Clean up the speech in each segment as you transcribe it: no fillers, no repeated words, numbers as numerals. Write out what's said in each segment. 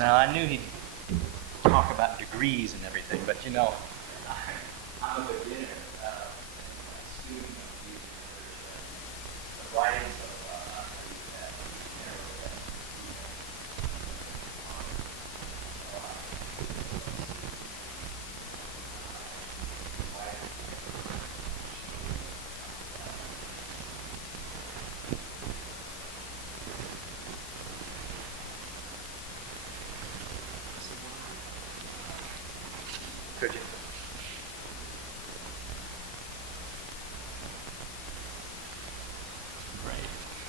Now, I knew he'd talk about degrees and everything, but you know, I'm a beginner, student of music literature. The writings of could you? Great.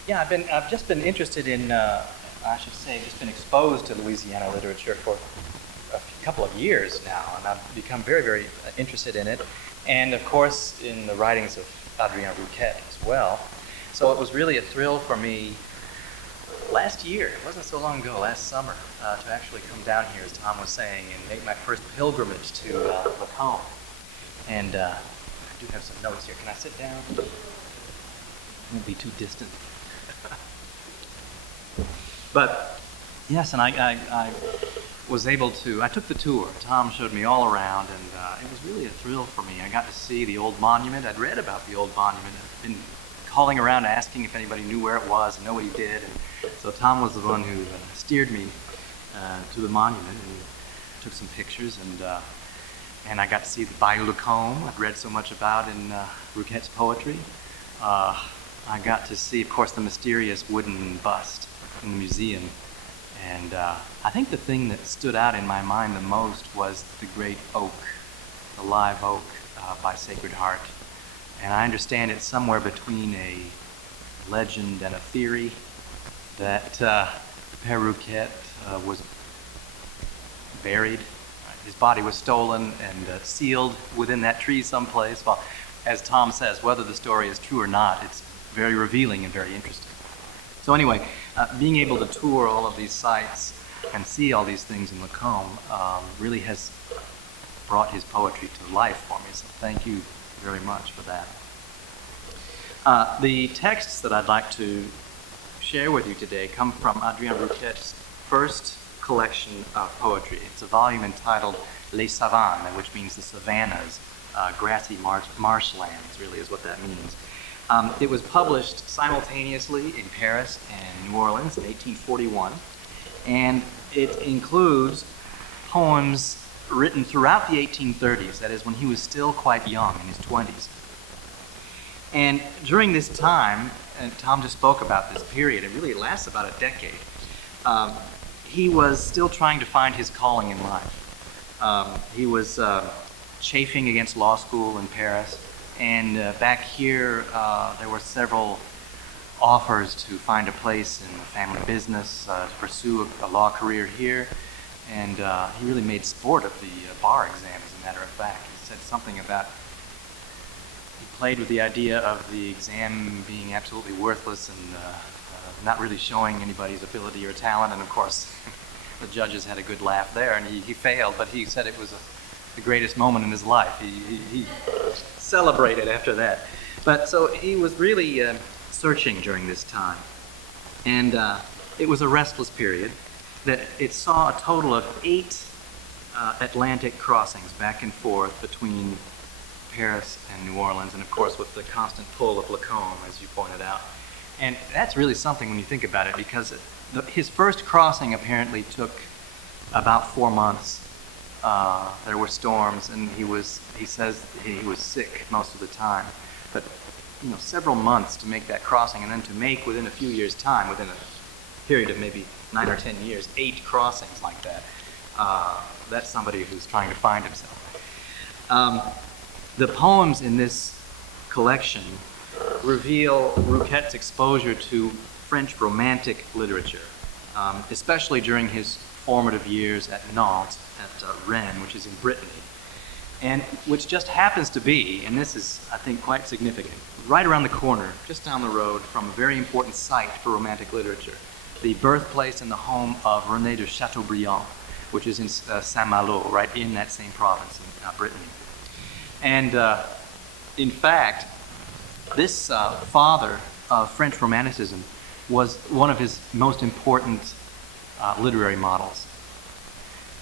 Yeah, I've just been interested in, I should say, just been exposed to Louisiana literature for a couple of years now, and I've become very, very interested in it, and of course in the writings of Adrien Rouquet as well. So it was really a thrill for me last year, it wasn't so long ago, last summer, to actually come down here, as Tom was saying, and make my first pilgrimage to Lacombe. And I do have some notes here. Can I sit down? I won't be too distant. But yes, and I was able to, I took the tour. Tom showed me all around, and it was really a thrill for me. I got to see the old monument. I'd read about the old monument. I'd been calling around asking if anybody knew where it was, and nobody did. And so Tom was the one who steered me to the monument and took some pictures, and I got to see the Bayou Lacombe I'd read so much about in Rouquet's poetry. I got to see, of course, the mysterious wooden bust in the museum. And I think the thing that stood out in my mind the most was the great oak, the live oak by Sacred Heart. And I understand it's somewhere between a legend and a theory that Père Rouquet was buried. His body was stolen and sealed within that tree someplace. Well, as Tom says, whether the story is true or not, it's very revealing and very interesting. So anyway, being able to tour all of these sites and see all these things in Lacombe really has brought his poetry to life for me. So thank you very much for that. The texts that I'd like to share with you today come from Adrien Rouquet's first collection of poetry. It's a volume entitled Les Savanes, which means the savannas, grassy marshlands, really is what that means. It was published simultaneously in Paris and New Orleans in 1841, and it includes poems written throughout the 1830s, that is when he was still quite young, in his 20s. And during this time, and Tom just spoke about this period, it really lasts about a decade, he was still trying to find his calling in life. He was chafing against law school in Paris, and back here there were several offers to find a place in the family business, to pursue a law career here. And he really made sport of the bar exam, as a matter of fact. He said something about, he played with the idea of the exam being absolutely worthless and not really showing anybody's ability or talent. And of course, the judges had a good laugh there, and he failed, but he said it was the greatest moment in his life. He celebrated after that. But so he was really searching during this time. And it was a restless period. That it saw a total of 8 Atlantic crossings back and forth between Paris and New Orleans, and of course with the constant pull of Lacombe, as you pointed out. And that's really something when you think about it, because his first crossing apparently took about 4 months. There were storms, and he says he was sick most of the time. But several months to make that crossing, and then to make within a few years' time, within a period of maybe 9 or 10 years, 8 crossings like that. That's somebody who's trying to find himself. The poems in this collection reveal Rouquet's exposure to French Romantic literature, especially during his formative years at Nantes, at Rennes, which is in Brittany, and which just happens to be, and this is, I think, quite significant, right around the corner, just down the road from a very important site for Romantic literature, the birthplace and the home of René de Chateaubriand, which is in Saint-Malo, right in that same province in Brittany. And in fact, this father of French Romanticism was one of his most important literary models.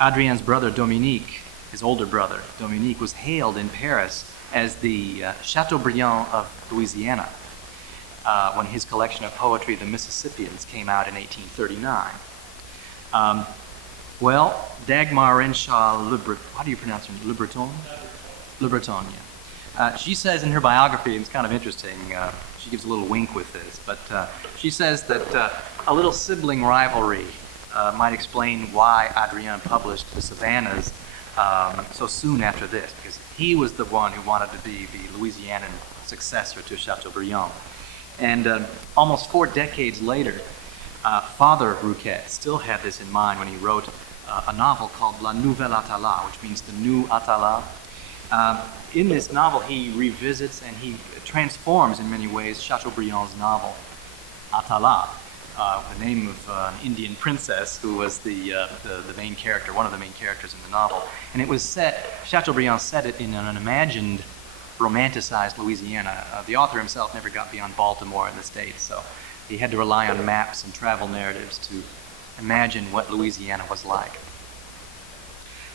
Adrien's brother Dominique, his older brother Dominique, was hailed in Paris as the Chateaubriand of Louisiana when his collection of poetry, The Mississippians, came out in 1839. Well, Dagmar Renshaw how do you pronounce her name? Le Breton? Le Breton, yeah. She says in her biography, and it's kind of interesting, she gives a little wink with this, but she says that a little sibling rivalry might explain why Adrien published The Savannahs so soon after this, because he was the one who wanted to be the Louisianan successor to Chateaubriand. And almost 4 decades later, Father Rouquette still had this in mind when he wrote a novel called La Nouvelle Atala, which means the new Atala. In this novel, he revisits and he transforms in many ways Chateaubriand's novel, Atala, the name of an Indian princess who was the main character, one of the main characters in the novel. And it was set, Chateaubriand set it in an imagined, romanticized Louisiana. The author himself never got beyond Baltimore in the States, so he had to rely on maps and travel narratives to imagine what Louisiana was like.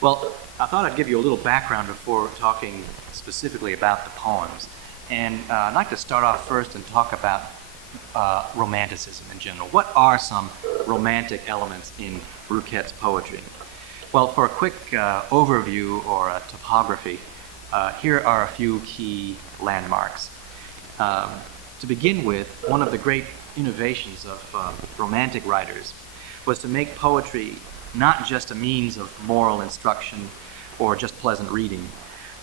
Well, I thought I'd give you a little background before talking specifically about the poems. And I'd like to start off first and talk about Romanticism in general. What are some romantic elements in Rouquette's poetry? Well, for a quick overview or a topography, here are a few key landmarks. To begin with, one of the great innovations of Romantic writers was to make poetry not just a means of moral instruction or just pleasant reading,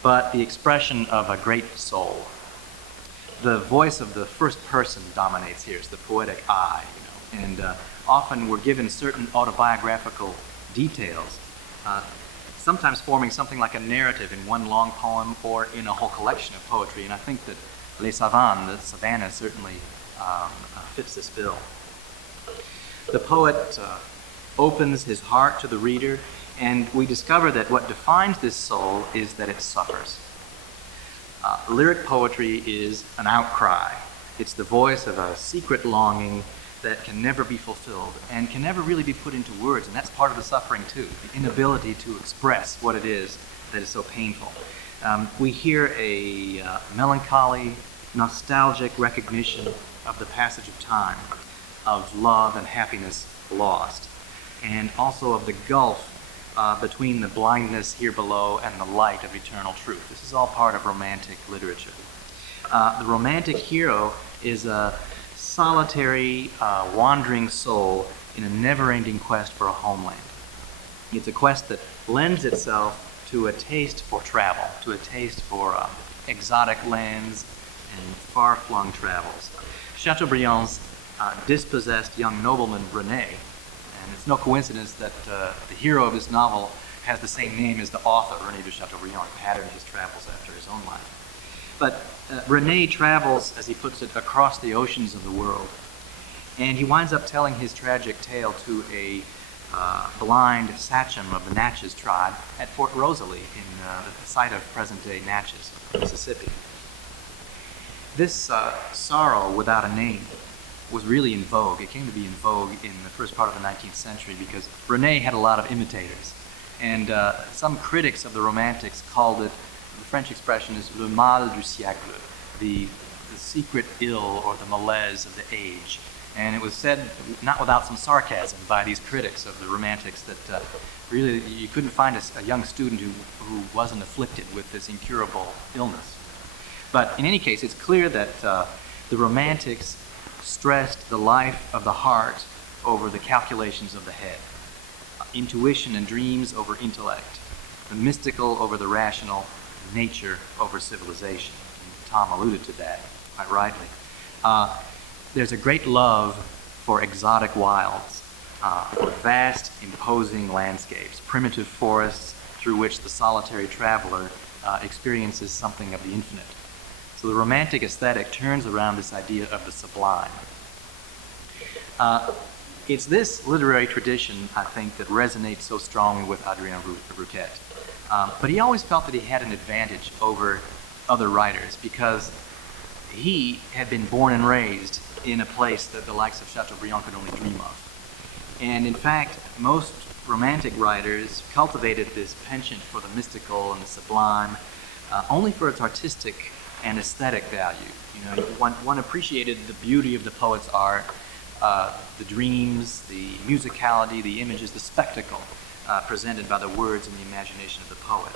but the expression of a great soul. The voice of the first person dominates here. It's the poetic I, and often we're given certain autobiographical details, sometimes forming something like a narrative in one long poem or in a whole collection of poetry. And I think that Les Savans, the Savannah, certainly fits this bill. The poet opens his heart to the reader, and we discover that what defines this soul is that it suffers. Lyric poetry is an outcry. It's the voice of a secret longing that can never be fulfilled and can never really be put into words, and that's part of the suffering too, the inability to express what it is that is so painful. We hear a melancholy, nostalgic recognition of the passage of time, of love and happiness lost, and also of the gulf between the blindness here below and the light of eternal truth. This is all part of Romantic literature. The Romantic hero is a solitary, wandering soul in a never-ending quest for a homeland. It's a quest that lends itself to a taste for travel, to a taste for exotic lands and far-flung travels. Chateaubriand's dispossessed young nobleman, René, and it's no coincidence that the hero of this novel has the same name as the author, René de Chateaubriand, patterned his travels after his own life. But René travels, as he puts it, across the oceans of the world. And he winds up telling his tragic tale to a blind sachem of the Natchez tribe at Fort Rosalie in the site of present-day Natchez, Mississippi. This sorrow without a name was really in vogue. It came to be in vogue in the first part of the 19th century because René had a lot of imitators. And some critics of the Romantics called it, the French expression is le mal du siècle, the secret ill or the malaise of the age. And it was said, not without some sarcasm, by these critics of the Romantics that really you couldn't find a young student who wasn't afflicted with this incurable illness. But in any case, it's clear that the Romantics stressed the life of the heart over the calculations of the head, intuition and dreams over intellect, the mystical over the rational, nature over civilization. And Tom alluded to that quite rightly. There's a great love for exotic wilds, for vast, imposing landscapes, primitive forests through which the solitary traveler experiences something of the infinite. So the Romantic aesthetic turns around this idea of the sublime. It's this literary tradition, I think, that resonates so strongly with Adrien Rouquette. But he always felt that he had an advantage over other writers because he had been born and raised in a place that the likes of Chateaubriand could only dream of. And in fact, most Romantic writers cultivated this penchant for the mystical and the sublime only for its artistic and aesthetic value. You know, one appreciated the beauty of the poet's art, the dreams, the musicality, the images, the spectacle presented by the words and the imagination of the poet.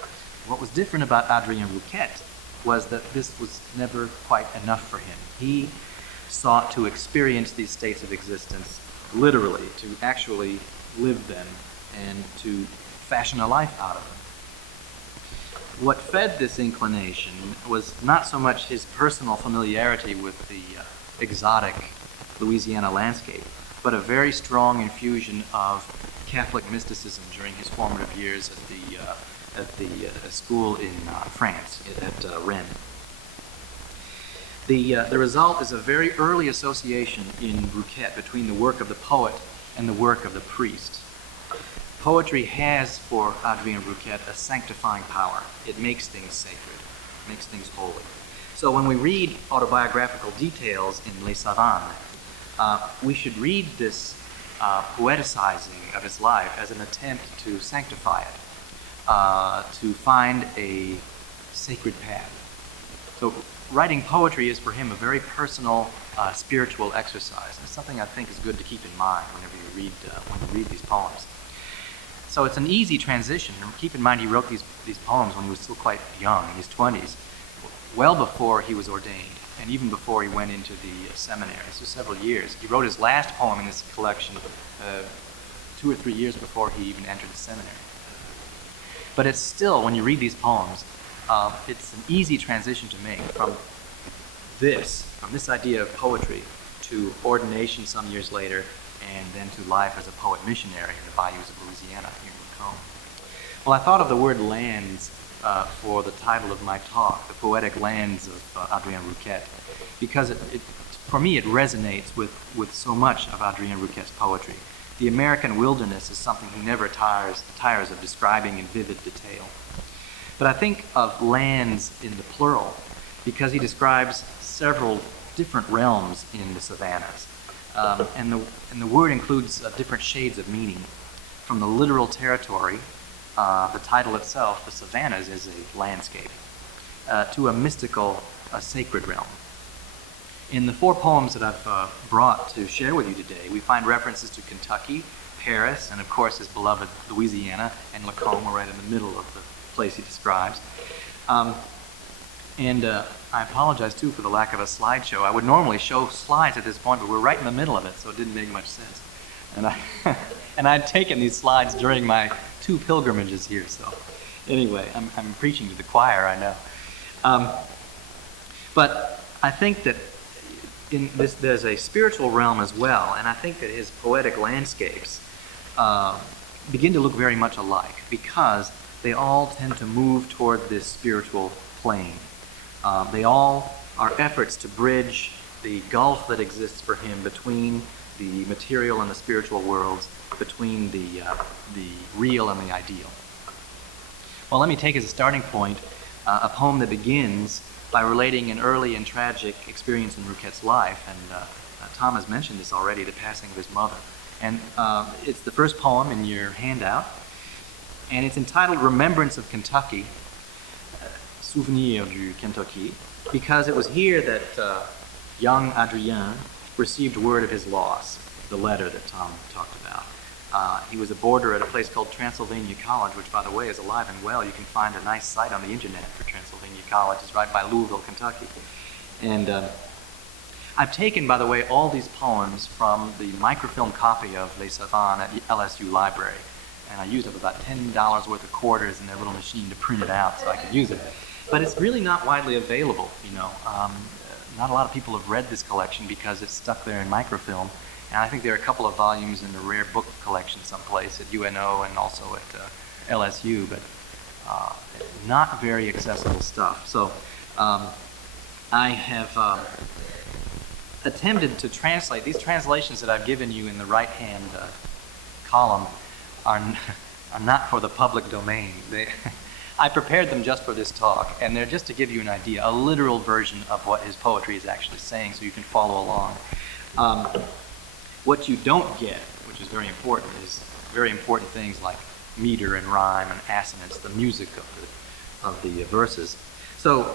What was different about Adrien Rouquette was that this was never quite enough for him. He sought to experience these states of existence literally, to actually live them and to fashion a life out of them. What fed this inclination was not so much his personal familiarity with the exotic Louisiana landscape, but a very strong infusion of Catholic mysticism during his formative years at the school in France, at Rennes. The result is a very early association in Rouquette between the work of the poet and the work of the priest. Poetry has, for Adrien Rouquette, a sanctifying power. It makes things sacred, makes things holy. So when we read autobiographical details in Les Savanes, we should read this poeticizing of his life as an attempt to sanctify it, to find a sacred path. So writing poetry is for him a very personal, spiritual exercise. And it's something I think is good to keep in mind whenever you read these poems. So it's an easy transition. And keep in mind he wrote these poems when he was still quite young, in his 20s, well before he was ordained, and even before he went into the seminary, so several years. He wrote his last poem in this collection 2 or 3 years before he even entered the seminary. But it's still, when you read these poems, it's an easy transition to make from this idea of poetry to ordination some years later, and then to life as a poet missionary in the bayous of Louisiana here in Lacombe. Well, I thought of the word lands for the title of my talk, The Poetic Lands of Adrien Rouquette, because for me it resonates with so much of Adrien Rouquette's poetry. The American wilderness is something he never tires of describing in vivid detail. But I think of lands in the plural because he describes several different realms in the savannas. And the word includes different shades of meaning. From the literal territory, the title itself, the savannas, is a landscape, to a mystical, a sacred realm. In the 4 poems that I've brought to share with you today, we find references to Kentucky, Paris, and of course his beloved Louisiana, and Lacombe are right in the middle of the place he describes. I apologize too for the lack of a slideshow. I would normally show slides at this point, but we're right in the middle of it, so it didn't make much sense. And I'd taken these slides during my 2 pilgrimages here, so anyway, I'm preaching to the choir, I know. But I think that in this there's a spiritual realm as well, and I think that his poetic landscapes begin to look very much alike because they all tend to move toward this spiritual plane. They all are efforts to bridge the gulf that exists for him between the material and the spiritual worlds, between the real and the ideal. Well, let me take as a starting point a poem that begins by relating an early and tragic experience in Rouquette's life, and Tom has mentioned this already, the passing of his mother. And it's the first poem in your handout, and it's entitled Remembrance of Kentucky, Souvenir du Kentucky, because it was here that young Adrien received word of his loss, the letter that Tom talked about. He was a boarder at a place called Transylvania College, which, by the way, is alive and well. You can find a nice site on the internet for Transylvania College. It's right by Louisville, Kentucky. And I've taken, by the way, all these poems from the microfilm copy of Les Savanes at the LSU library. And I used up about $10 worth of quarters in their little machine to print it out so I could use it. But it's really not widely available, you know. Not a lot of people have read this collection because it's stuck there in microfilm. And I think there are a couple of volumes in the rare book collection someplace at UNO and also at LSU, but not very accessible stuff. So I have attempted to translate. These translations that I've given you in the right-hand column are not for the public domain. I prepared them just for this talk, and they're just to give you an idea, a literal version of what his poetry is actually saying, so you can follow along. What you don't get, which is very important, is very important things like meter and rhyme and assonance, the music of the verses. So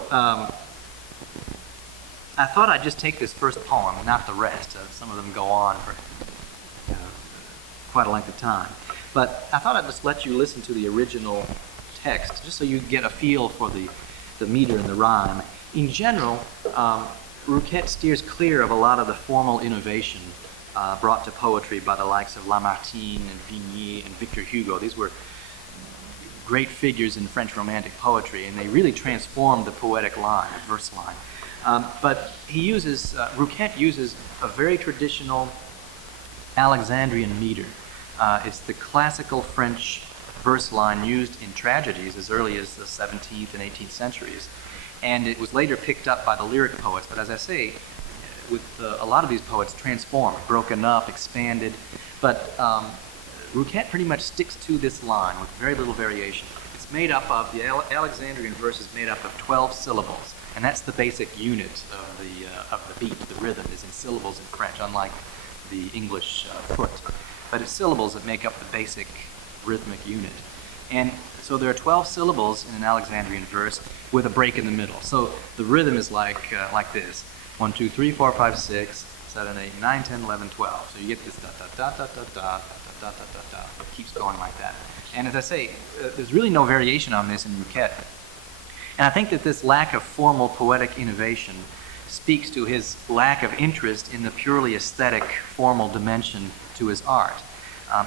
I thought I'd just take this first poem, not the rest. Some of them go on for quite a length of time. But I thought I'd just let you listen to the original text, just so you get a feel for the meter and the rhyme. In general, Rouquette steers clear of a lot of the formal innovation brought to poetry by the likes of Lamartine and Vigny and Victor Hugo. These were great figures in French Romantic poetry, and they really transformed the poetic line, the verse line. But Rouquette uses a very traditional Alexandrian meter. It's the classical French verse line used in tragedies as early as the 17th and 18th centuries. And it was later picked up by the lyric poets. But as I say, with a lot of these poets transformed, broken up, expanded. But Rouquette pretty much sticks to this line with very little variation. It's made up of, the Alexandrian verse is made up of 12 syllables. And that's the basic unit of the beat. The rhythm is in syllables in French, unlike the English foot. But it's syllables that make up the basic rhythmic unit. And so there are 12 syllables in an Alexandrian verse with a break in the middle. So the rhythm is like this. 1, 2, 3, 4, 5, 6, 7, 8, 9, 10, 11, 12. So you get this da da da da da da da da da da da. It keeps going like that. And as I say, there's really no variation on this in Rouquette. And I think that this lack of formal poetic innovation speaks to his lack of interest in the purely aesthetic, formal dimension to his art.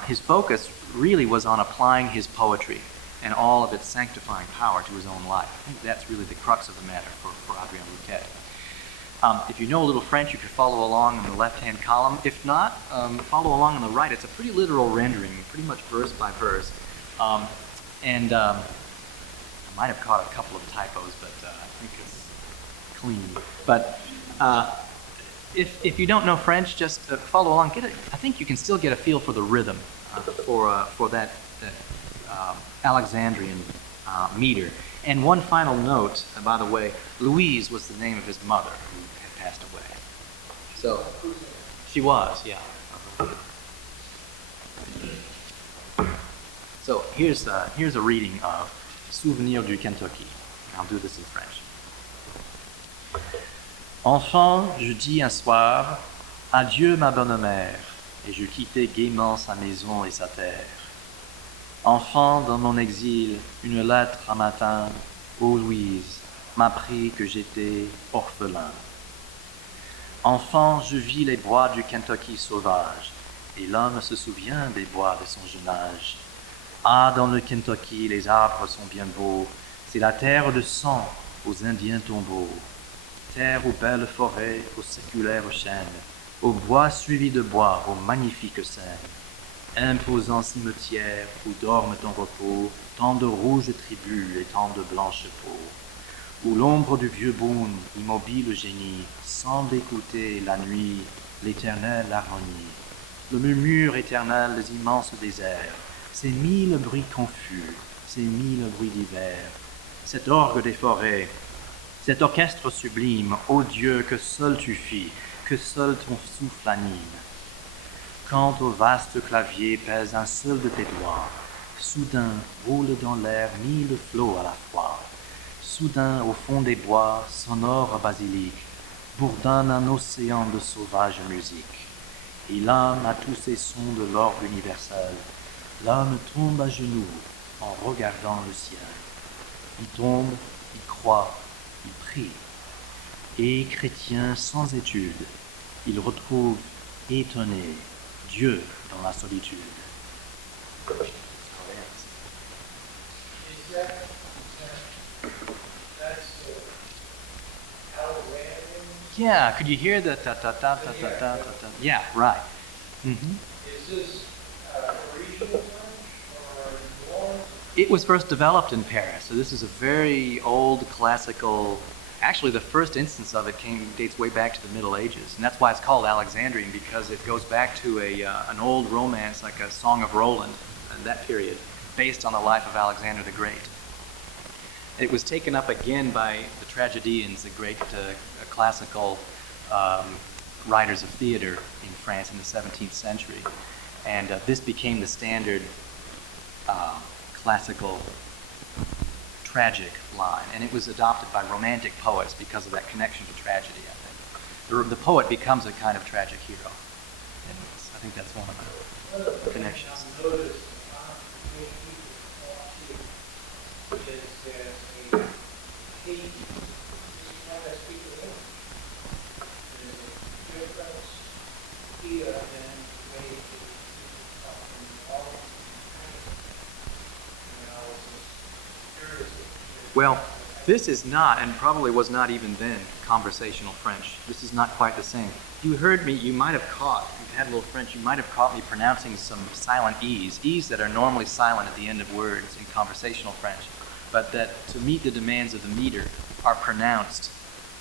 His focus really was on applying his poetry and all of its sanctifying power to his own life. I think that's really the crux of the matter for Adrien Rouquette. If you know a little French, you could follow along in the left-hand column. If not, follow along on the right. It's a pretty literal rendering, pretty much verse by verse. I might have caught a couple of typos, but I think it's clean. But if you don't know French, just follow along. I think you can still get a feel for the rhythm for that Alexandrian meter. And one final note, by the way, Louise was the name of his mother, who had passed away. So she was, yeah. So here's a reading of Souvenir du Kentucky. I'll do this in French. Enfant, je dis un soir, adieu ma bonne mère, et je quittai gaiement sa maison et sa terre. Enfant, dans mon exil, une lettre un matin, ô Louise, m'apprit que j'étais orphelin. Enfant, je vis les bois du Kentucky sauvage, et l'homme se souvient des bois de son jeune âge. Ah, dans le Kentucky, les arbres sont bien beaux, c'est la terre de sang aux Indiens tombeaux. Terre aux belles forêts, aux séculaires chênes, aux bois suivis de bois, aux magnifiques scènes. Imposant cimetière où dorment en repos tant de rouges tribus et tant de blanches peaux. Où l'ombre du vieux Boone, immobile génie, semble écouter la nuit l'éternelle harmonie. Le murmure éternel des immenses déserts, ces mille bruits confus, ces mille bruits d'hiver. Cet orgue des forêts, cet orchestre sublime, ô Dieu, que seul tu fis, que seul ton souffle anime. Quand au vaste clavier pèse un seul de tes doigts, soudain roule dans l'air mille flots à la fois. Soudain, au fond des bois, sonore basilique, bourdonne un océan de sauvage musique. Et l'âme à tous ces sons de l'orgue universel, l'homme tombe à genoux en regardant le ciel. Il tombe, il croit, il prie. Et chrétien sans étude, il retrouve étonné Dieu dans la solitude. Yeah, could you hear the ta ta ta ta ta ta ta ta? Yeah, right. Mm-hmm. Is this regional French or? It was first developed in Paris, so this is a very old classical. Actually, the first instance of it dates way back to the Middle Ages, and that's why it's called Alexandrian, because it goes back to an old romance, like a Song of Roland, in that period, based on the life of Alexander the Great. It was taken up again by the tragedians, the great classical writers of theater in France in the 17th century. And this became the standard classical tragic line, and it was adopted by romantic poets because of that connection to tragedy, I think. The poet becomes a kind of tragic hero. And I think that's one of the connections. I've noticed many people talk to is that a hate is not that speak of English. There's a difference here than the way people talk in all Well, this is not, and probably was not even then, conversational French. This is not quite the same. You heard me, you might have caught, if you had a little French, you might have caught me pronouncing some silent E's. E's that are normally silent at the end of words in conversational French, but that to meet the demands of the meter are pronounced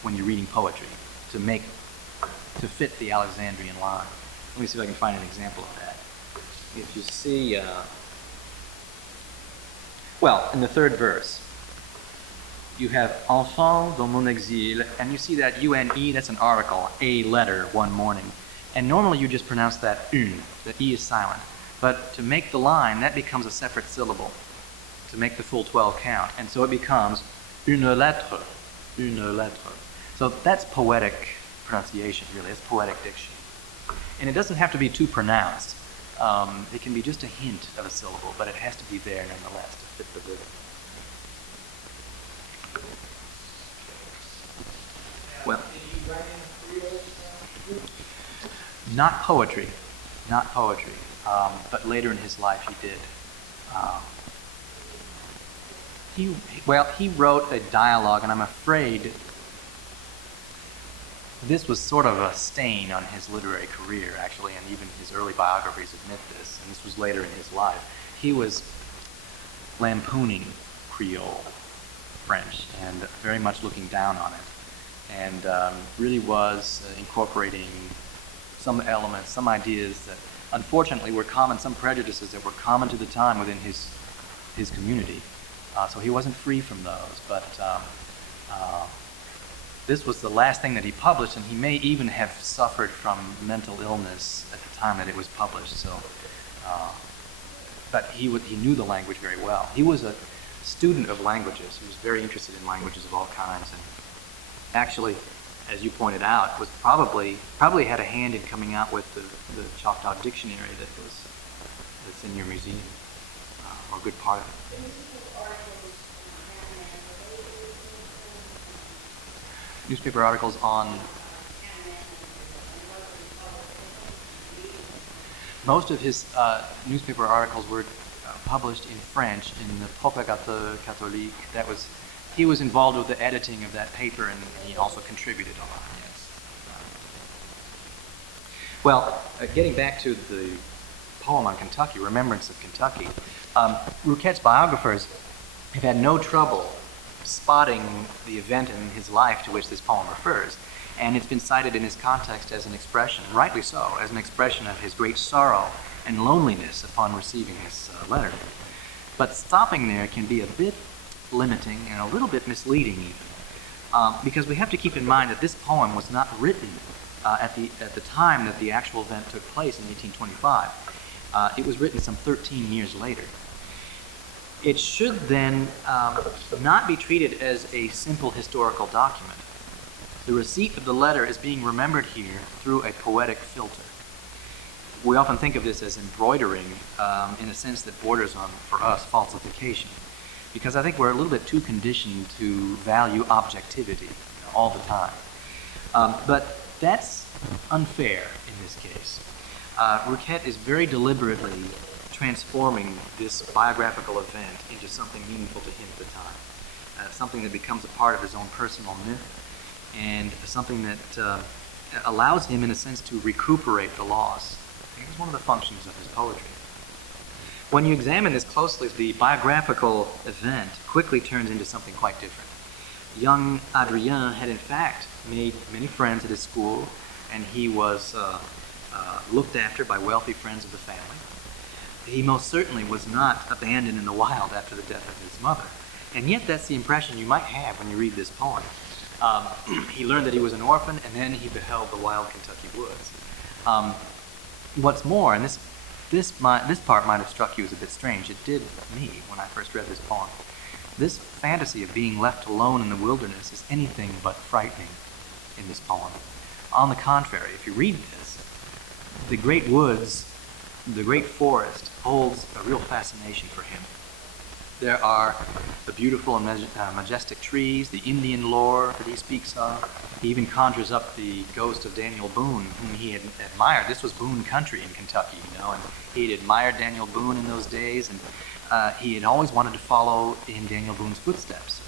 when you're reading poetry, to fit the Alexandrian line. Let me see if I can find an example of that. If you see, well, in the third verse, you have enfant dans mon exil, and you see that une, that's an article, a letter, one morning. And normally you just pronounce that une, the e is silent. But to make the line, that becomes a separate syllable, to make the full 12 count. And so it becomes une lettre, une lettre. So that's poetic pronunciation, really. It's poetic diction. And it doesn't have to be too pronounced. It can be just a hint of a syllable, but it has to be there nonetheless to fit the rhythm. Well, did you write in Creole? not poetry, but later in his life he did. He wrote a dialogue, and I'm afraid this was sort of a stain on his literary career, actually, and even his early biographies admit this, and this was later in his life. He was lampooning Creole French and very much looking down on it, and really was incorporating some elements, some ideas that unfortunately were common, some prejudices that were common to the time within his community. So he wasn't free from those, but this was the last thing that he published, and he may even have suffered from mental illness at the time that it was published. So, but he knew the language very well. He was a student of languages. He was very interested in languages of all kinds, and actually, as you pointed out, was probably had a hand in coming out with the Choctaw dictionary that's in your museum, or a good part of it. Newspaper articles on most of his newspaper articles were published in French in the Propagateur Catholique. He was involved with the editing of that paper, and he also contributed a lot. Yes. Well, getting back to the poem on Kentucky, Remembrance of Kentucky, Rouquet's biographers have had no trouble spotting the event in his life to which this poem refers, and it's been cited in his context as an expression, and rightly so, as an expression of his great sorrow and loneliness upon receiving this letter. But stopping there can be a bit limiting and a little bit misleading even, because we have to keep in mind that this poem was not written at the time that the actual event took place in 1825. It was written some 13 years later. It should then not be treated as a simple historical document. The receipt of the letter is being remembered here through a poetic filter. We often think of this as embroidering in a sense that borders on, for us, falsification, because I think we're a little bit too conditioned to value objectivity all the time. But that's unfair in this case. Rouquet is very deliberately transforming this biographical event into something meaningful to him at the time, something that becomes a part of his own personal myth, and something that allows him, in a sense, to recuperate the loss. It was one of the functions of his poetry. When you examine this closely, the biographical event quickly turns into something quite different. Young Adrien had, in fact, made many friends at his school, and he was looked after by wealthy friends of the family. He most certainly was not abandoned in the wild after the death of his mother. And yet that's the impression you might have when you read this poem. He learned that he was an orphan, and then he beheld the wild Kentucky woods. What's more, and this This part might have struck you as a bit strange. It did me when I first read this poem. This fantasy of being left alone in the wilderness is anything but frightening in this poem. On the contrary, if you read this, the great woods, the great forest holds a real fascination for him. There are the beautiful and majestic trees, the Indian lore that he speaks of. He even conjures up the ghost of Daniel Boone, whom he had admired. This was Boone country in Kentucky, and he had admired Daniel Boone in those days, and he had always wanted to follow in Daniel Boone's footsteps,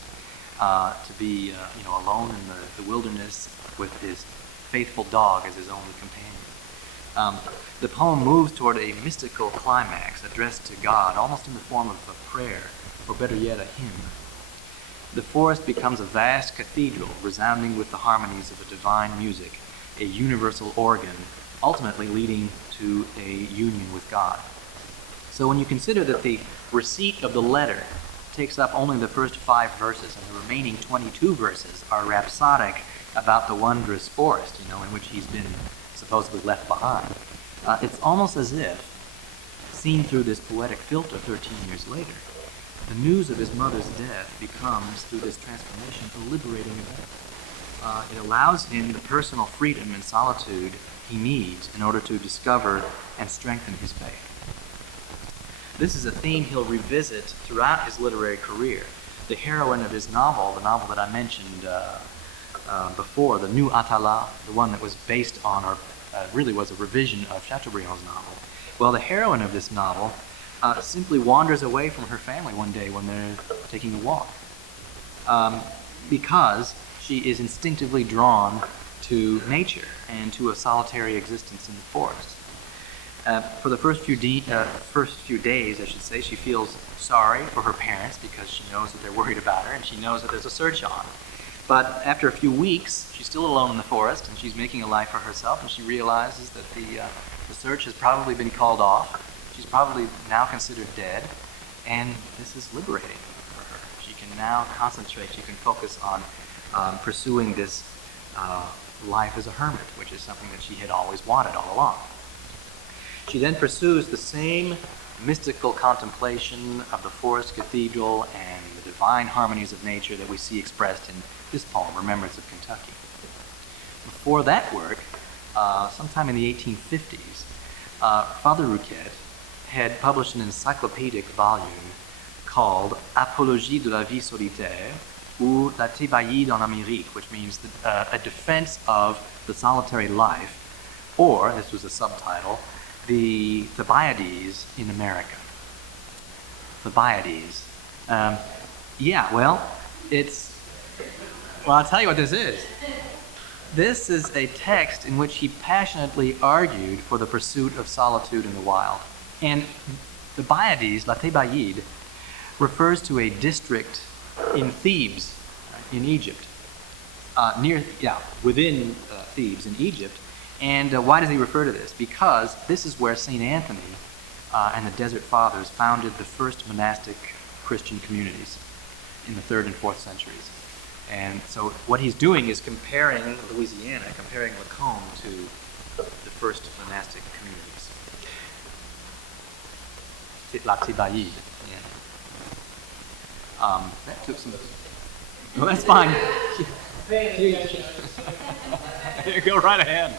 to be, alone in the wilderness with his faithful dog as his only companion. The poem moves toward a mystical climax addressed to God, almost in the form of a prayer, or better yet, a hymn. The forest becomes a vast cathedral, resounding with the harmonies of a divine music, a universal organ, ultimately leading to a union with God. So when you consider that the receipt of the letter takes up only the first 5 verses, and the remaining 22 verses are rhapsodic about the wondrous forest, in which he's been supposedly left behind, it's almost as if, seen through this poetic filter 13 years later, the news of his mother's death becomes, through this transformation, a liberating event. It allows him the personal freedom and solitude he needs in order to discover and strengthen his faith. This is a theme he'll revisit throughout his literary career. The heroine of his novel, the novel that I mentioned before, the New Atala, the one that was based on, or really was a revision of Chateaubriand's novel. Well, the heroine of this novel simply wanders away from her family one day when they're taking a walk, because she is instinctively drawn to nature and to a solitary existence in the forest. For the first few days, I should say, she feels sorry for her parents because she knows that they're worried about her and she knows that there's a search on. But after a few weeks, she's still alone in the forest and she's making a life for herself, and she realizes that the search has probably been called off. She's probably now considered dead, and this is liberating for her. She can now concentrate, she can focus on pursuing this life as a hermit, which is something that she had always wanted all along. She then pursues the same mystical contemplation of the forest cathedral and the divine harmonies of nature that we see expressed in this poem, Remembrance of Kentucky. Before that work, sometime in the 1850s, Father Rouquette had published an encyclopedic volume called Apologie de la vie solitaire, ou La Thébaïde en Amérique, which means a defense of the solitary life, or, this was a subtitle, the Thebaides in America. Thebaides. I'll tell you what this is. This is a text in which he passionately argued for the pursuit of solitude in the wild. And the Thebaides, La Thébaïde, refers to a district in Thebes, in Egypt, within Thebes in Egypt. And why does he refer to this? Because this is where St. Anthony and the Desert Fathers founded the first monastic Christian communities in the 3rd and 4th centuries. And so what he's doing is comparing Louisiana, comparing Lacombe to the first monastic communities. La Thébaïde. Yeah. That took some... Well, that's fine. Go right ahead.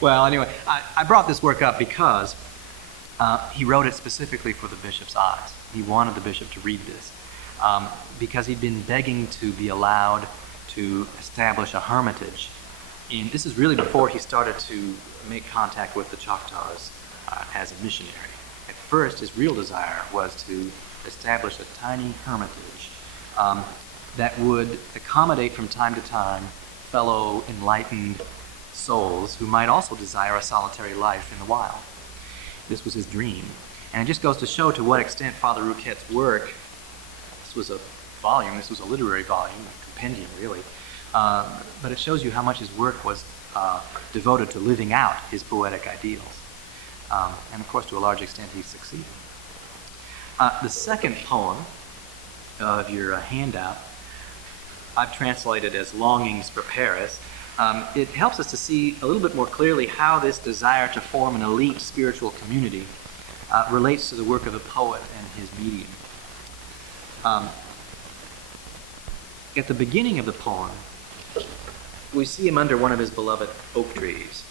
Well, anyway, I brought this work up because he wrote it specifically for the bishop's eyes. He wanted the bishop to read this because he'd been begging to be allowed to establish a hermitage. This is really before he started to make contact with the Choctaws as a missionary. At first, his real desire was to establish a tiny hermitage that would accommodate from time to time fellow enlightened souls who might also desire a solitary life in the wild. This was his dream. And it just goes to show to what extent Father Rouquette's work, this was a volume, this was a literary volume, a compendium really, but it shows you how much his work was devoted to living out his poetic ideals. And of course, to a large extent, he succeeded. The second poem of your handout, I've translated as Longings for Paris. it helps us to see a little bit more clearly how this desire to form an elite spiritual community relates to the work of the poet and his medium. At the beginning of the poem, we see him under one of his beloved oak trees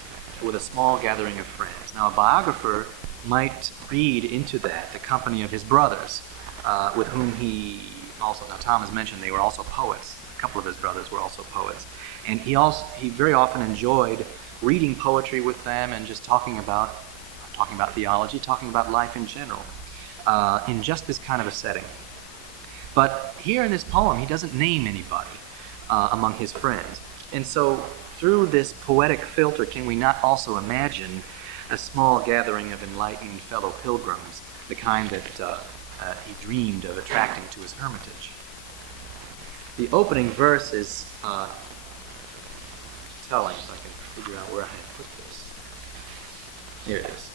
with a small gathering of friends. Now, a biographer might read into that the company of his brothers, with whom he also, now Tom has mentioned they were also poets. A couple of his brothers were also poets. And he very often enjoyed reading poetry with them and just talking about theology, talking about life in general, in just this kind of a setting. But here in this poem, he doesn't name anybody among his friends. And so through this poetic filter, can we not also imagine a small gathering of enlightened fellow pilgrims, the kind that he dreamed of attracting to his hermitage? The opening verse is telling, so I can figure out where I had put this. Here it is.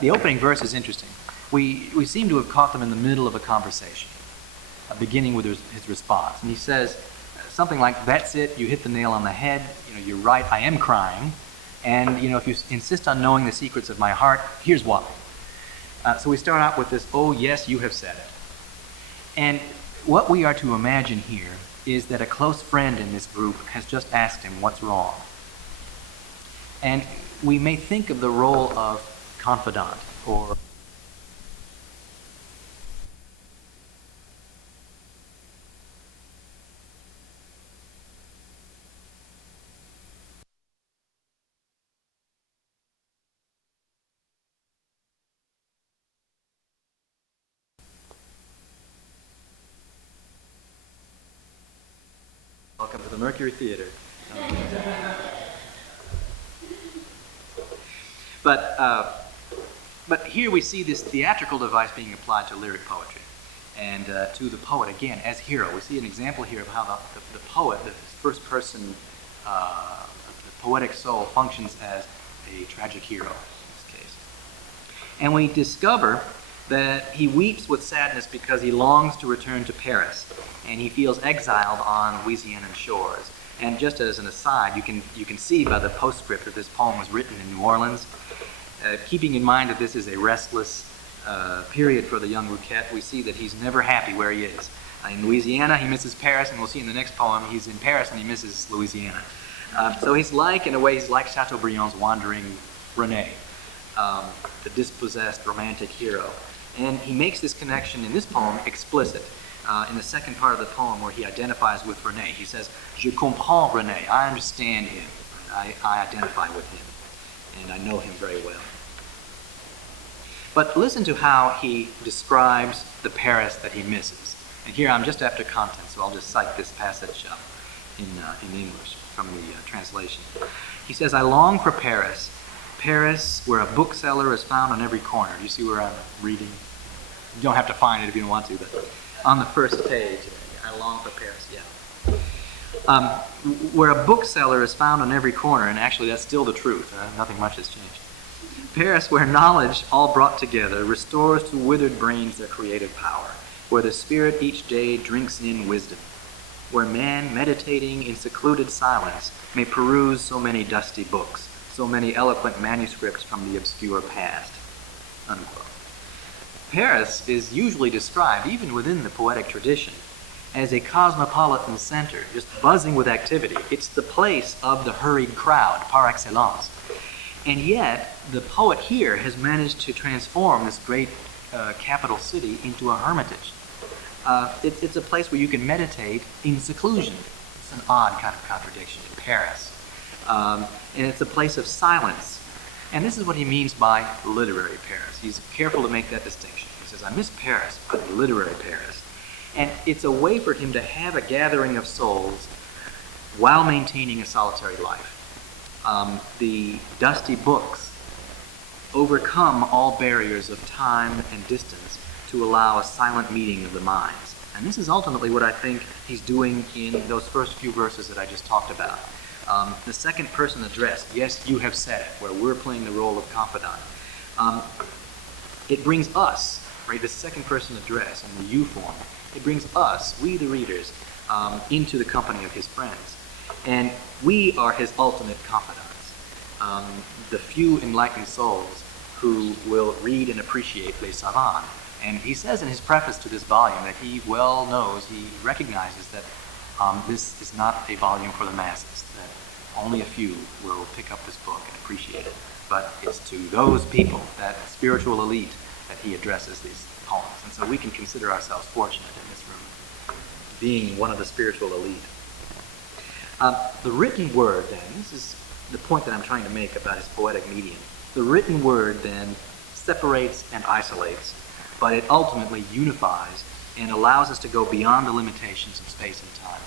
The opening verse is interesting. We seem to have caught them in the middle of a conversation, beginning with his response. And he says something like, "That's it, you hit the nail on the head. You're right, I am crying. And, if you insist on knowing the secrets of my heart, here's why." So we start out with this, "Oh, yes, you have said it." And what we are to imagine here is that a close friend in this group has just asked him what's wrong. And we may think of the role of confidant or welcome to the Mercury Theater. But here we see this theatrical device being applied to lyric poetry and to the poet, again, as hero. We see an example here of how the poet, the first person, the poetic soul, functions as a tragic hero in this case. And we discover that he weeps with sadness because he longs to return to Paris, and he feels exiled on Louisianan shores. And just as an aside, you can see by the postscript that this poem was written in New Orleans. Keeping in mind that this is a restless period for the young Rouquette, we see that he's never happy where he is. In Louisiana, he misses Paris, and we'll see in the next poem, he's in Paris and he misses Louisiana. So he's like Chateaubriand's wandering René, the dispossessed romantic hero. And he makes this connection in this poem explicit. In the second part of the poem where he identifies with René, he says, "Je comprends René, I understand him, I identify with him, and I know him very well." But listen to how he describes the Paris that he misses. And here I'm just after content, so I'll just cite this passage in English from the translation. He says, "I long for Paris, Paris where a bookseller is found on every corner." Do you see where I'm reading? You don't have to find it if you don't want to, but on the first page, "I long for Paris," yeah. Where a bookseller is found on every corner, and actually that's still the truth, nothing much has changed. Paris where knowledge, all brought together, restores to withered brains their creative power, where the spirit each day drinks in wisdom, where man, meditating in secluded silence, may peruse so many dusty books, so many eloquent manuscripts from the obscure past." Unquote. Paris is usually described, even within the poetic tradition, as a cosmopolitan center, just buzzing with activity. It's the place of the hurried crowd, par excellence. And yet, the poet here has managed to transform this great capital city into a hermitage. It's a place where you can meditate in seclusion. It's an odd kind of contradiction in Paris. And it's a place of silence. And this is what he means by literary Paris. He's careful to make that distinction. He says, "I miss Paris, but literary Paris." And it's a way for him to have a gathering of souls while maintaining a solitary life. The dusty books overcome all barriers of time and distance to allow a silent meeting of the minds. And this is ultimately what I think he's doing in those first few verses that I just talked about. The second person address, "Yes, you have said it," where we're playing the role of confidant. It brings us, right, the second person address in the you form, it brings us, we the readers, into the company of his friends. And we are his ultimate confidants, the few enlightened souls who will read and appreciate Les Savants. And he says in his preface to this volume that he well knows, he recognizes that this is not a volume for the masses, that only a few will pick up this book and appreciate it. But it's to those people, that spiritual elite, that he addresses these poems. And so we can consider ourselves fortunate in this room, being one of the spiritual elite. The written word, then, this is the point that I'm trying to make about his poetic medium. The written word, then, separates and isolates, but it ultimately unifies and allows us to go beyond the limitations of space and time.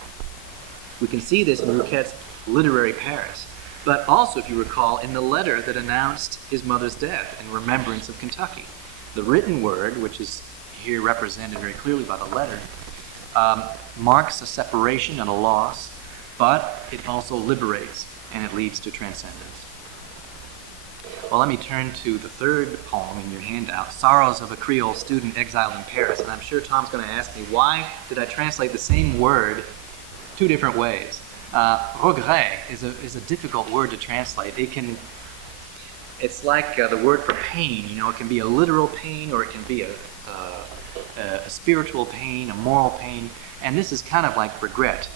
We can see this in Rouquet's literary Paris, but also, if you recall, in the letter that announced his mother's death in remembrance of Kentucky. The written word, which is here represented very clearly by the letter, marks a separation and a loss, but it also liberates and it leads to transcendence. Well, let me turn to the third poem in your handout, Sorrows of a Creole Student Exiled in Paris. And I'm sure Tom's going to ask me, why did I translate the same word two different ways? Regret is a difficult word to translate. It's like the word for pain. You know, it can be a literal pain, or it can be a spiritual pain, a moral pain. And this is kind of like regret.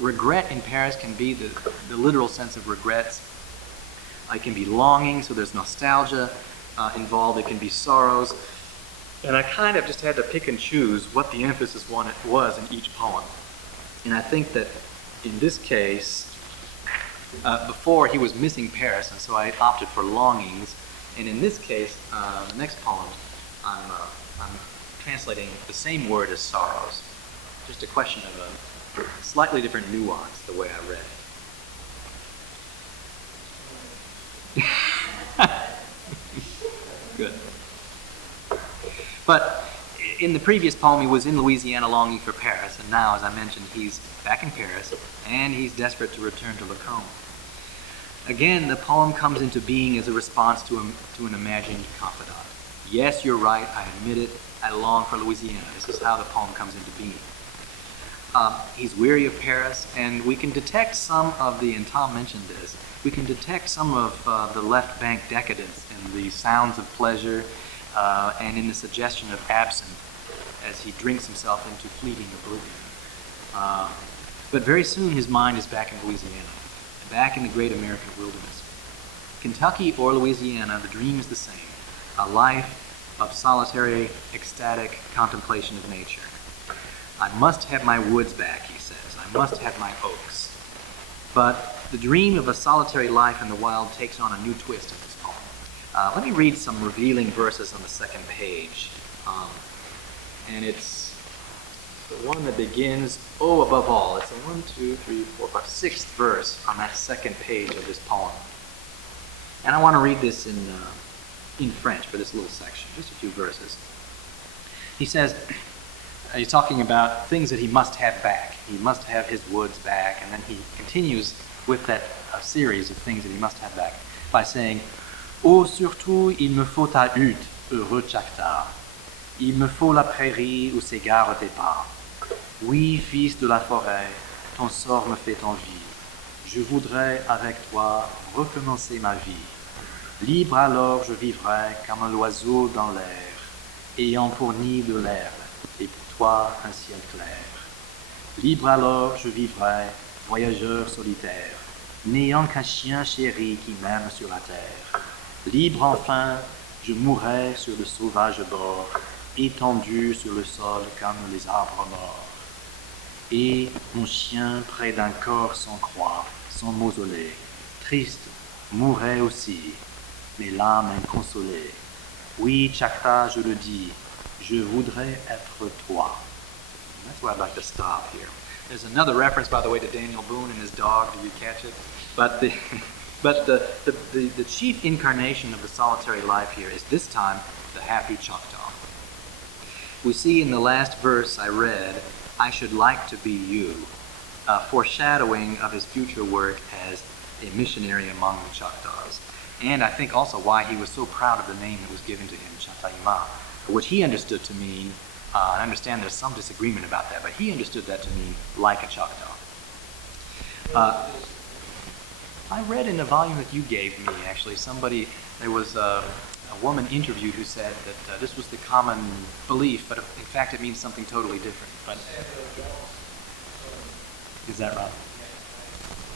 Regret in Paris can be the literal sense of regrets. It can be longing, so there's nostalgia involved. It can be sorrows. And I kind of just had to pick and choose what the emphasis was in each poem. And I think that in this case, before he was missing Paris, and so I opted for longings. And in this case, the next poem, I'm translating the same word as sorrows. Just a question of a slightly different nuance, the way I read it. Good. But in the previous poem, he was in Louisiana longing for Paris, and now, as I mentioned, he's back in Paris, and he's desperate to return to Lacombe. Again, the poem comes into being as a response to an imagined confidant. Yes, you're right, I admit it, I long for Louisiana. This is how the poem comes into being. He's weary of Paris, and we can detect some of the, and Tom mentioned this, we can detect some of the left bank decadence in the sounds of pleasure and in the suggestion of absinthe as he drinks himself into fleeting oblivion. But very soon his mind is back in Louisiana, back in the great American wilderness. Kentucky or Louisiana, the dream is the same, a life of solitary, ecstatic contemplation of nature. I must have my woods back, he says. I must have my oaks. But the dream of a solitary life in the wild takes on a new twist in this poem. Let me read some revealing verses on the second page. And it's the one that begins, oh, above all. It's a 1, 2, 3, 4, 5, 6th verse on that second page of this poem. And I want to read this in French for this little section, just a few verses. He says, he's talking about things that he must have back. He must have his woods back, and then he continues with that series of things that he must have back by saying, oh, surtout, il me faut ta hutte, heureux Chactas. Il me faut la prairie où s'égare tes pas. Oui, fils de la forêt, ton sort me fait envie. Je voudrais avec toi recommencer ma vie. Libre alors je vivrai comme un oiseau dans l'air, ayant pour nid de l'herbe, et pour toi un ciel clair. Libre alors je vivrai, voyageur solitaire, n'ayant qu'un chien chéri qui m'aime sur la terre. Libre enfin, je mourrai sur le sauvage bord, étendu sur le sol comme les arbres morts. Et mon chien près d'un corps sans croix, sans mausolée, triste, mourrait aussi, mais l'âme inconsolée. Oui, Chactas, je le dis, je voudrais être toi. And that's where I'd like to stop here. There's another reference, by the way, to Daniel Boone and his dog. Did you catch it? But the chief incarnation of the solitary life here is this time the happy Choctaw. We see in the last verse I read, I should like to be you, foreshadowing of his future work as a missionary among the Choctaws. And I think also why he was so proud of the name that was given to him, Chataima, which he understood to mean, I understand there's some disagreement about that, but he understood that to mean like a Choctaw. Uh, I read in a volume that you gave me, actually, there was a woman interviewed who said that this was the common belief, but in fact it means something totally different. But is that right?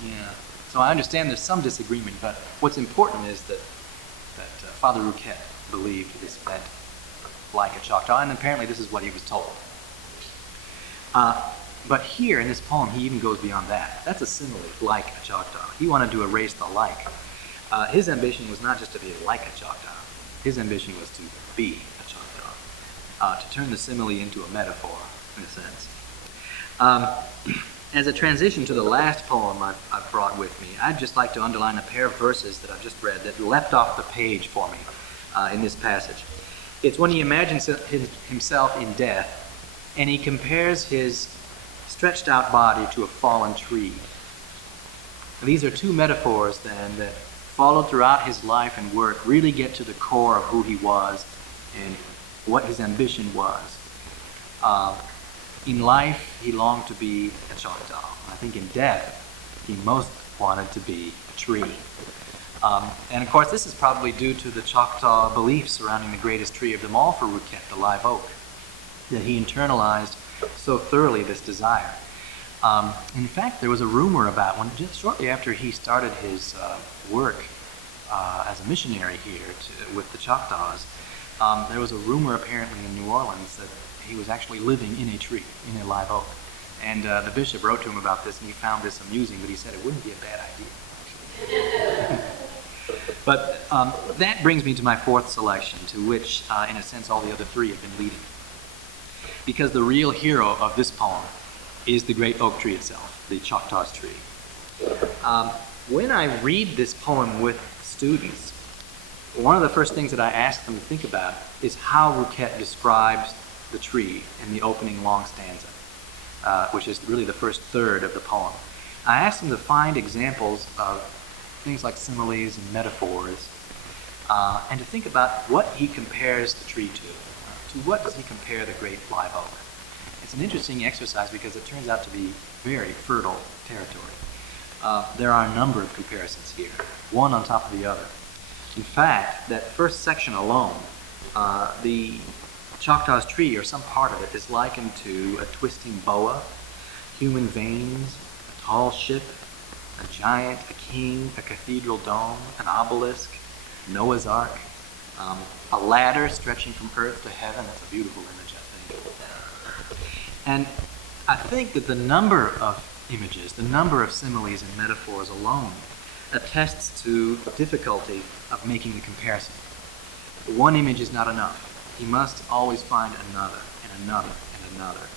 Yeah. So I understand there's some disagreement, but what's important is that Father Rouquette believed this meant like a Choctaw, and apparently this is what he was told. But here in this poem, he even goes beyond that. That's a simile, like a Choctaw. He wanted to erase the like. His ambition was not just to be like a Choctaw. His ambition was to be a Choctaw, to turn the simile into a metaphor, in a sense. As a transition to the last poem I've brought with me, I'd just like to underline a pair of verses that I've just read that leapt off the page for me in this passage. It's when he imagines himself in death, and he compares his stretched out body to a fallen tree. These are two metaphors, then, that followed throughout his life and work, really get to the core of who he was and what his ambition was. In life, he longed to be a Choctaw. I think in death, he most wanted to be a tree. And of course, this is probably due to the Choctaw belief surrounding the greatest tree of them all for Rouquette, the live oak, that he internalized so thoroughly this desire. In fact, there was a rumor about when just shortly after he started his work as a missionary here with the Choctaws, there was a rumor apparently in New Orleans that he was actually living in a tree, in a live oak. And the bishop wrote to him about this, and he found this amusing, but he said it wouldn't be a bad idea. But that brings me to my fourth selection, to which, in a sense, all the other three have been leading. Because the real hero of this poem is the great oak tree itself, the Choctaw's tree. When I read this poem with students, one of the first things that I ask them to think about is how Rouquette describes the tree in the opening long stanza, which is really the first third of the poem. I ask them to find examples of things like similes and metaphors, and to think about what he compares the tree to. To what does he compare the great live oak? It's an interesting exercise because it turns out to be very fertile territory. There are a number of comparisons here, one on top of the other. In fact, that first section alone, the Choctaw's tree, or some part of it, is likened to a twisting boa, human veins, a tall ship, a giant, a king, a cathedral dome, an obelisk, Noah's Ark, a ladder stretching from earth to heaven. That's a beautiful image, I think. And I think that the number of images, the number of similes and metaphors alone attests to the difficulty of making the comparison. One image is not enough. He must always find another, and another, and another.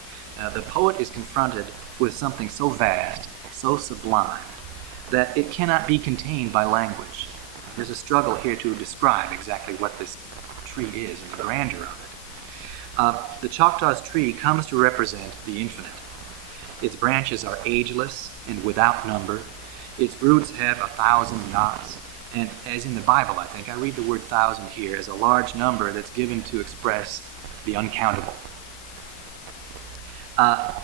The poet is confronted with something so vast, so sublime, that it cannot be contained by language. There's a struggle here to describe exactly what this tree is and the grandeur of it. The Choctaw's tree comes to represent the infinite. Its branches are ageless and without number. Its roots have 1,000 knots. And as in the Bible, I think, I read the word 1,000 here as a large number that's given to express the uncountable.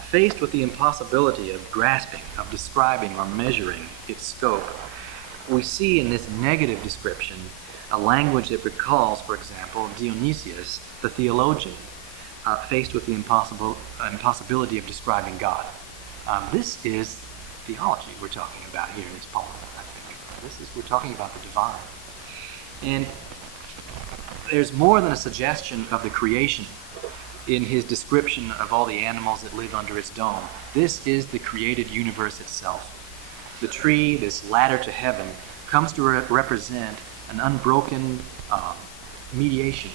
Faced with the impossibility of grasping, of describing or measuring its scope, we see in this negative description a language that recalls, for example, Dionysius, the theologian, faced with the impossibility of describing God. This is theology we're talking about here in this poem, I think. We're talking about the divine. And there's more than a suggestion of the creation in his description of all the animals that live under its dome. This is the created universe itself. The tree, this ladder to heaven, comes to represent an unbroken mediation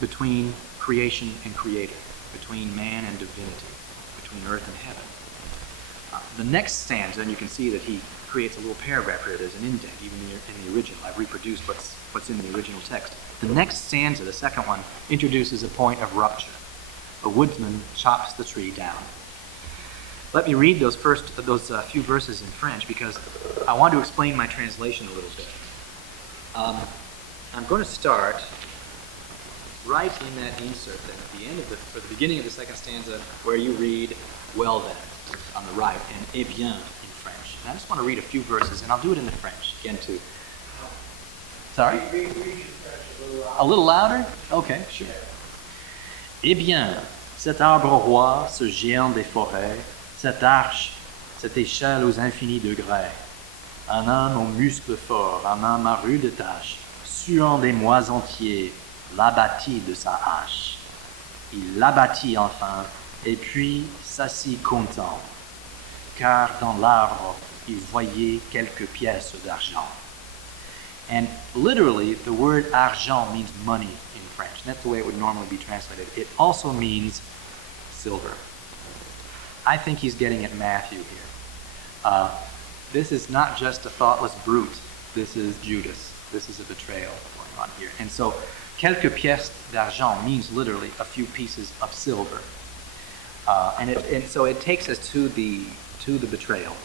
between creation and creator, between man and divinity, between earth and heaven. The next stanza, and you can see that he creates a little paragraph here. There's an indent, even in the original. I've reproduced what's in the original text. The next stanza, the second one, introduces a point of rupture. A woodsman chops the tree down. Let me read those few verses in French because I want to explain my translation a little bit. I'm going to start right in that insert then, at the beginning of the second stanza, where you read "well then" on the right and "eh bien" in French. And I just want to read a few verses, and I'll do it in the French again too. Sorry? Read your French a little A little louder? Okay, sure. Eh bien, cet arbre roi, ce géant des forêts, cette arche, cette échelle aux infinis degrés, un homme aux muscles forts, un homme à rude tâche, suant des mois entiers, l'abattit de sa hache. Il l'abattit enfin, et puis s'assit content, car dans l'arbre, il voyait quelques pièces d'argent. And literally, the word argent means money in French. That's the way it would normally be translated. It also means silver. I think he's getting at Matthew here. This is not just a thoughtless brute. This is Judas. This is a betrayal going on here. And so, quelques pièces d'argent means literally a few pieces of silver. And so it takes us to the betrayal.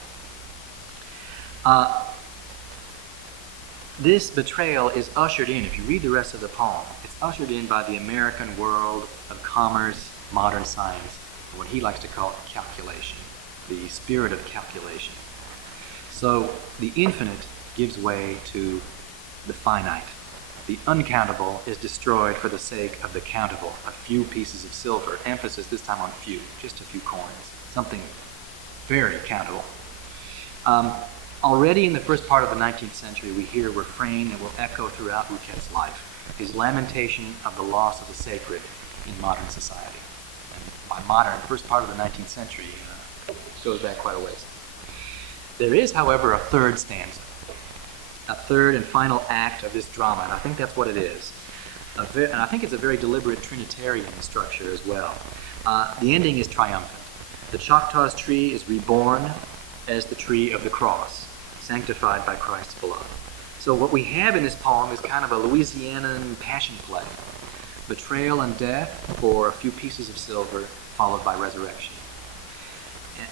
This betrayal is ushered in, if you read the rest of the poem, it's ushered in by the American world of commerce, modern science, what he likes to call calculation, the spirit of calculation. So the infinite gives way to the finite. The uncountable is destroyed for the sake of the countable, a few pieces of silver, emphasis this time on few, just a few coins, something very countable. Already in the first part of the 19th century, we hear a refrain that will echo throughout Rouquette's life, his lamentation of the loss of the sacred in modern society. And by modern, first part of the 19th century goes back quite a ways. There is, however, a third stanza, a third and final act of this drama, and I think that's what it is. And I think it's a very deliberate Trinitarian structure as well. The ending is triumphant. The Choctaw's tree is reborn as the tree of the cross, sanctified by Christ's blood. So what we have in this poem is kind of a Louisianan passion play. Betrayal and death for a few pieces of silver, followed by resurrection.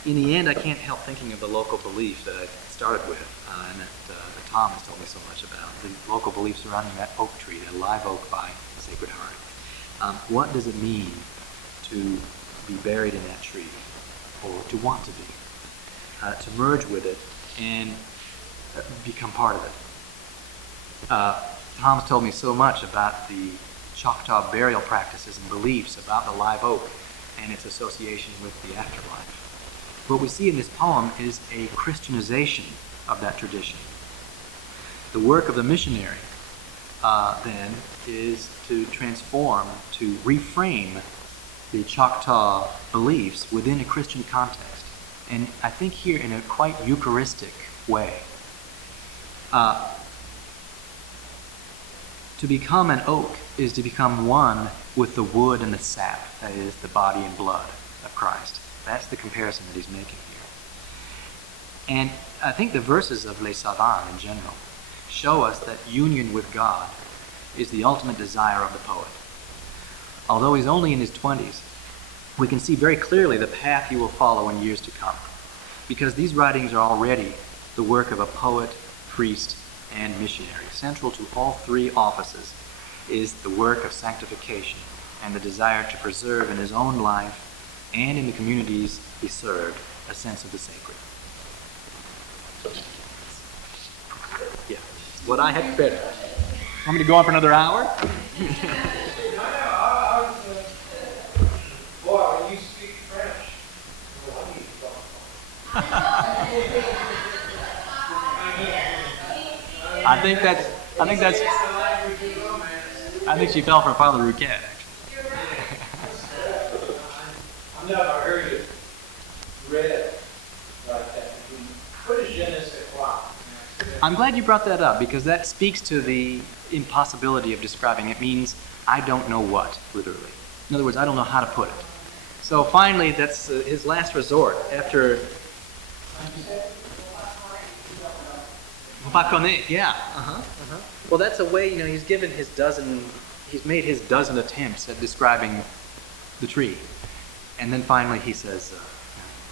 In the end, I can't help thinking of the local belief that I started with, and that Tom has told me so much about, the local belief surrounding that oak tree, that live oak by the Sacred Heart. What does it mean to be buried in that tree, or to want to be? To merge with it and become part of it. Tom's told me so much about the Choctaw burial practices and beliefs about the live oak and its association with the afterlife. What we see in this poem is a Christianization of that tradition. The work of the missionary, then, is to transform, to reframe the Choctaw beliefs within a Christian context. And I think here in a quite Eucharistic way. To become an oak is to become one with the wood and the sap, that is, the body and blood of Christ. That's the comparison that he's making here. And I think the verses of Les Savants in general show us that union with God is the ultimate desire of the poet. Although he's only in his 20s, we can see very clearly the path he will follow in years to come, because these writings are already the work of a poet, priest, and missionary. Central to all three offices is the work of sanctification and the desire to preserve in his own life and in the communities he served a sense of the sacred. Yeah, what I had better. Want me to go on for another hour? Boy, when you speak French, well, I need to talk. I think she fell for Father Rouquette, actually. I've never heard it read like that. What is je ne sais quoi? I'm glad you brought that up, because that speaks to the impossibility of describing. It means I don't know what, literally. In other words, I don't know how to put it. So finally, that's his last resort after. Pas connaître, yeah. Well, that's a way, he's made his dozen attempts at describing the tree. And then finally he says,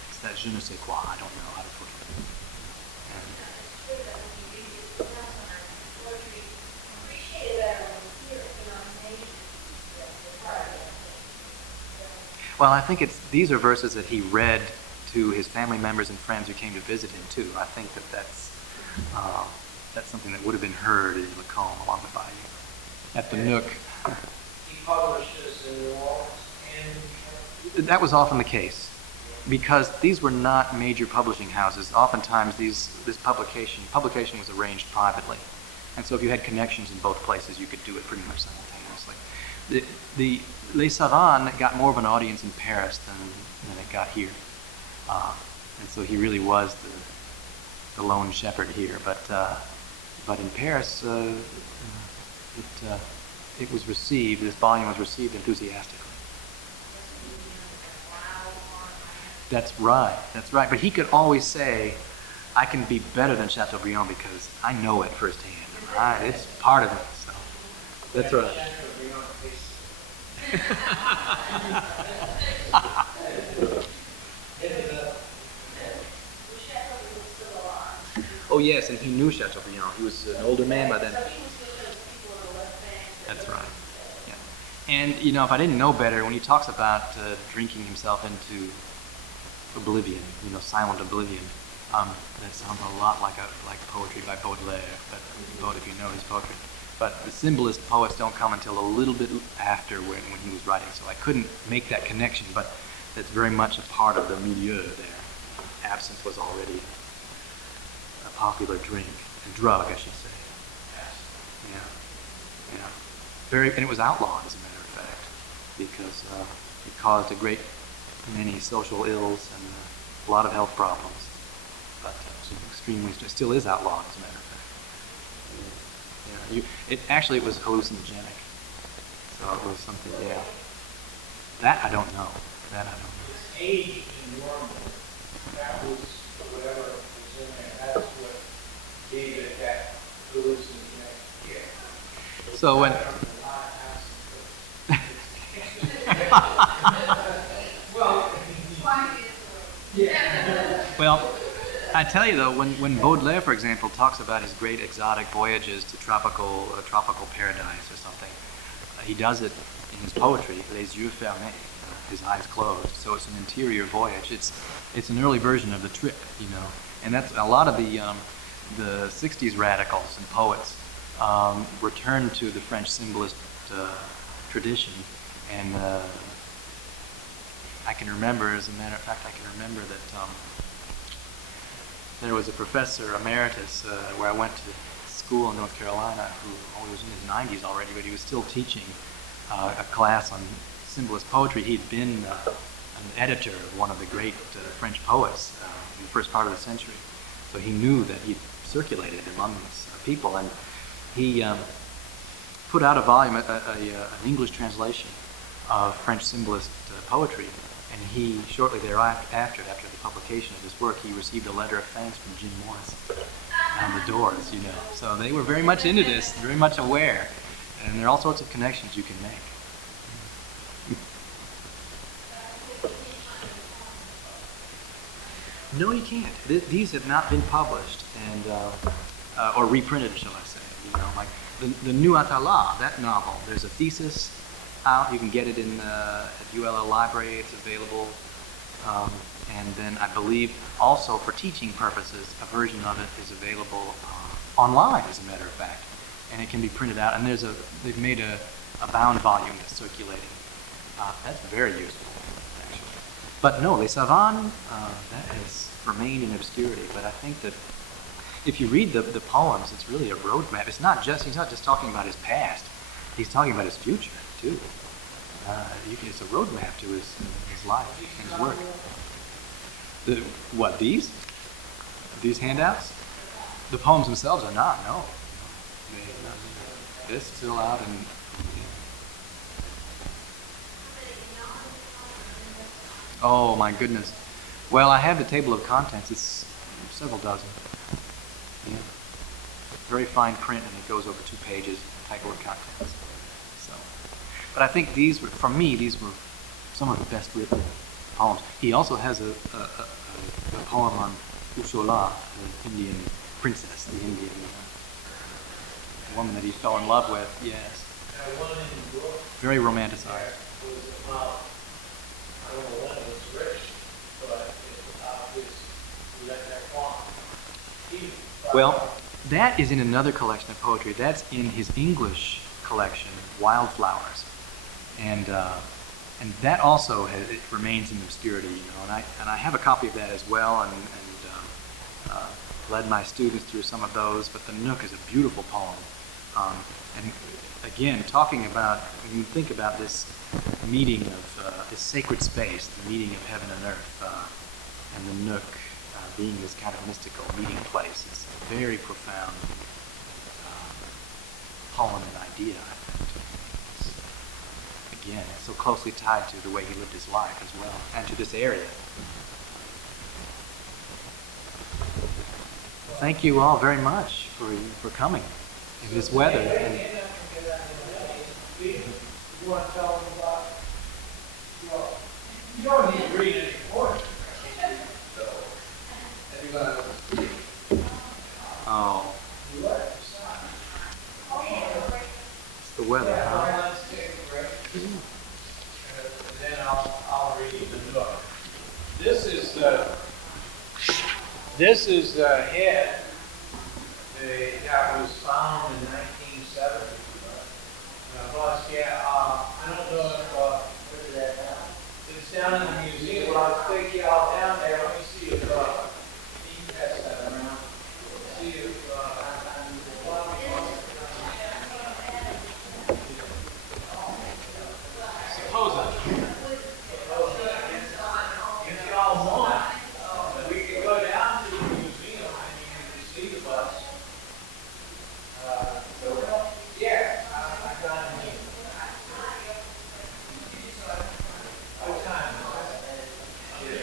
it's that je ne sais quoi, I don't know how to put it. Well, I think these are verses that he read to his family members and friends who came to visit him too. I think that's something that would have been heard in Lacombe along the bayou. At the Nook. He publishes in New Orleans and That was often the case, because these were not major publishing houses. Oftentimes this publication was arranged privately. And so if you had connections in both places, you could do it pretty much simultaneously. The Les Savants got more of an audience in Paris than it got here. And so he really was the lone shepherd here. But in Paris, it was received, this volume was received enthusiastically. That's right. But he could always say, I can be better than Chateaubriand because I know it firsthand. It's part of it. So that's right. Oh yes, and he knew Chateaubriand. He was an older man by then. That's right. Yeah. And if I didn't know better, when he talks about drinking himself into oblivion, silent oblivion, that sounds a lot like poetry by Baudelaire, if you know his poetry. But the symbolist poets don't come until a little bit after when he was writing, so I couldn't make that connection, but that's very much a part of the milieu there. Absinthe was already a popular drink, a drug, I should say. Yeah. And it was outlawed, as a matter of fact, because it caused a great many social ills and a lot of health problems. But it still is outlawed, as a matter of fact. It was hallucinogenic. So it was something, yeah. That I don't know. It's aged in normal. That was whatever was in there. That's what gave it that hallucinogenic. Yeah. So when... Well, I tell you though, when Baudelaire, for example, talks about his great exotic voyages to tropical paradise or something, he does it in his poetry, les yeux fermés, his eyes closed. So it's an interior voyage. It's an early version of the trip, and that's a lot of the 60s radicals and poets returned to the French symbolist tradition, and I can remember, as a matter of fact, that there was a professor emeritus where I went to school in North Carolina who was in his 90s already, but he was still teaching a class on symbolist poetry. He'd been an editor of one of the great French poets in the first part of the century, so he knew that he circulated among people, and he put out a volume, an English translation of French symbolist poetry. And he, shortly thereafter, after the publication of this work, he received a letter of thanks from Jim Morris on the doors, So they were very much into this, very much aware. And there are all sorts of connections you can make. No, you can't. These have not been published and or reprinted, shall I say. Like the New Atala, that novel. There's a thesis out. You can get it at ULL Library. It's available. And then I believe also for teaching purposes, a version of it is available online, as a matter of fact. And it can be printed out. And they've made a bound volume that's circulating. That's very useful, actually. But no, Les Savants, that has remained in obscurity. But I think that if you read the poems, it's really a roadmap. He's not just talking about his past. He's talking about his future, too. It's a roadmap to his life and his work. These? These handouts? The poems themselves are not, no. They're still out and... Oh, my goodness. Well, I have the table of contents. It's several dozen. Yeah. Very fine print, and it goes over 2 pages, table of contents. So, but I think these were some of the best written poems. He also has a poem on Ushola, the Indian princess, the Indian woman that he fell in love with. Yes. Very romanticized. I don't know when it was written, but Well, that is in another collection of poetry. That's in his English collection, Wildflowers, and that also it remains in obscurity, you know. And I have a copy of that as well, and led my students through some of those. But the Nook is a beautiful poem, and again, talking about, when you think about this meeting of this sacred space, the meeting of heaven and earth, and the Nook being this kind of mystical meeting place, it's a very profound poem and idea, I think. Again, it's so closely tied to the way he lived his life as well, and to this area. Thank you all very much for coming in this weather. And You want to tell them about, you don't need to read any poetry. oh, it's the weather, huh? Let's take a break. And then I'll read the Nook. This is the head that was found in 1970. I don't know if it's down in the museum, but I'll take you all down there. Let me see if you can pass that around. See if if y'all want, we can go down to the museum and you can see the bus. Yeah, I got it. What time is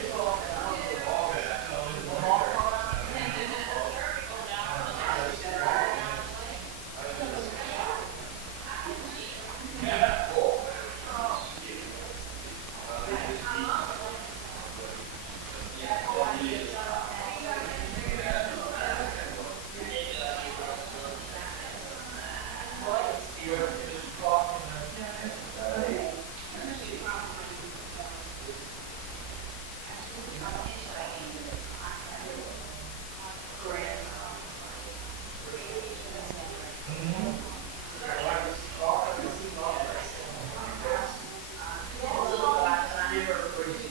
it?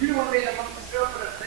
You don't want to be amongst the interpreter.